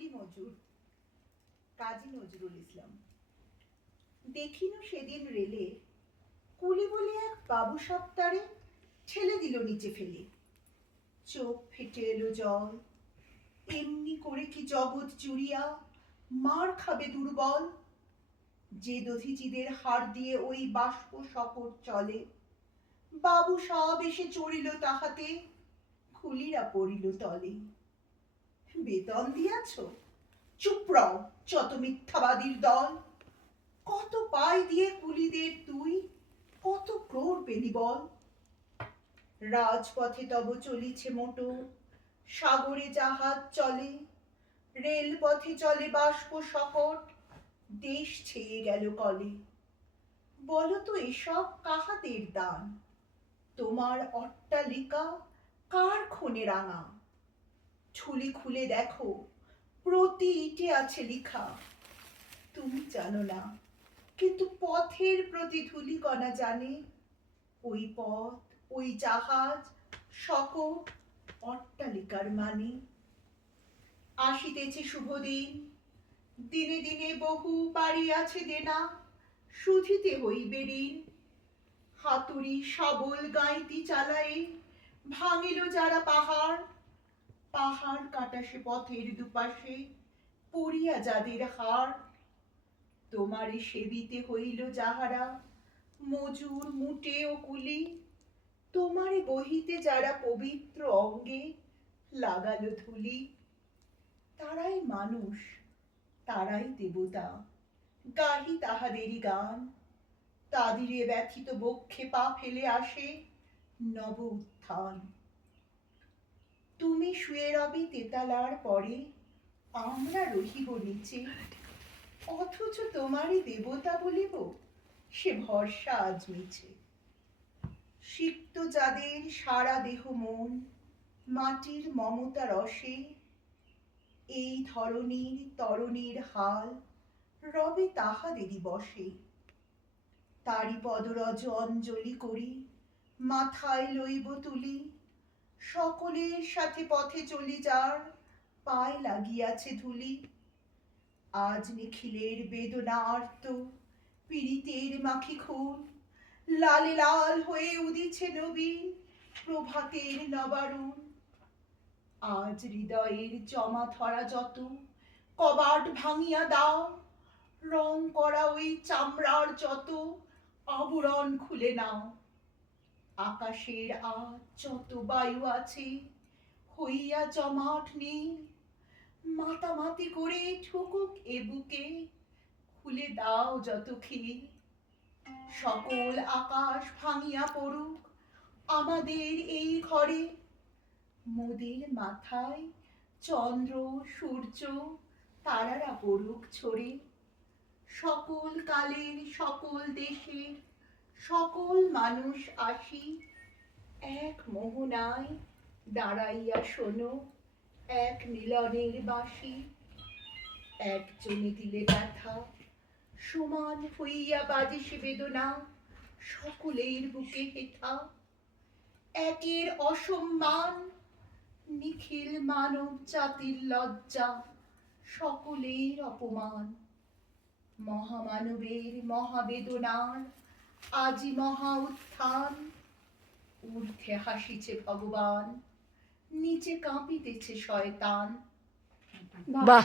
কুলি মজুর কাজী নজরুল ইসলাম। দেখিনু সেদিন রেলে কুলি বলে এক বাবু সপ্তারে ঠেলে দিল নিচে ফেলে। চোখ ফেটে এলো জল, এমনি করে কি জগৎ জুড়িয়া মার খাবে দুর্বল। যে দধিচিদের হাড় দিয়ে ওই বাষ্প শকট চলে, বাবু সব এসে চড়িল তাহাতে, কুলিরা পড়িল তলে। বেতন দিয়াছ? চুপ রও যত মিথ্যাবাদীর দল। কত পাই দিয়ে কুলিদের তুই, কত ক্রোড় পেলি বল। রাজপথে তব চলিছে মোটর, সাগরে জাহাজ চলে, রেলপথে চলে বাষ্প শকট, দেশ ছেয়ে গেল কলে। বলো তো এসব কাহাদের দান? তোমার অট্টালিকা কার খুনে রাঙা? ঝুলি খুলে দেখো, প্রতি ইটে আছে লিখা। তুমি জানো না, কিন্তু পথের প্রতি ধূলিকণা জানে। ওই পথ, ওই জাহাজ, শকট, অট্টালিকার মানে। আসিতেছে শুভ দিন, দিনে দিনে বহু বাড়ি আছে দেনা, শুধিতে হইবে ঋণ। হাতুড়ি শাবল গাঁইতি চালায়ে ভাঙিল যারা পাহাড়, পাহাড় কাটা সে পথের দুপাশে পড়িয়া যাদের হাড়। তোমারে সেবিতে হইল যাহারা মজুর মুটে ও কুলি, তোমারে বহিতে যারা পবিত্র অঙ্গে লাগালো ধুলি। তারাই মানুষ, তারাই দেবতা, গাহি তাহাদেরই গান। তাদিরে ব্যথিত বক্ষে পা ফেলে আসে নব উত্থান। তুমি শুয়ে রবে তেতালার পরে, আমরা রহিব নিচে, অথচ তোমারই দেবতা বলিব সে ভরসা আজ মিছে। সিক্ত যাদের সারা দেহ মন মাটির মমতা রসে, এই ধরনীর তরণীর হাল রবে তাহাদেরই বসে। তারি পদরজ অঞ্জলি করি মাথায় লইব তুলি, সকলের সাথে পথে চলি যার পায়ে লাগিয়াছে ধুলি। আজ নিখিলের বেদনা আর্ত পীড়িতের মাখি খুন, লালে লাল হয়ে উদিছে নবীন প্রভাতের নবারুণ। আজ হৃদয়ের জমা ধরা যত কবাট ভাঙিয়া দাও, রং করা ওই চামড়ার যত আবরণ খুলে নাও। আকাশের আজ যত বায়ু আছে হইয়া জমাট নীল, মাতামাতি করে ঠুকুক এ বুকে, খুলে দাও যত খিল। সকল আকাশ ভাঙিয়া পড়ুক আমাদের এই ঘরে, মোদের মাথায় চন্দ্র সূর্য তারারা পড়ুক ছড়ে। সকল কালের সকল দেশের সকল মানুষ আসি, এক মোহনায় দাঁড়াইয়া শোনো এক মিলনের বাঁশি। একজনে দিলে ব্যথা, সমান হইয়া বাজে সে বেদনা সকলের বুকে হেথা। একের অসম্মান, নিখিল মানব জাতির লজ্জা, সকলের অপমান। মহামানবের মহাবেদনার আজি মহা উত্থান। ঊর্ধ্বে হাসিছে ভগবান, নিচে কাঁপিতেছে শয়তান। বাহ।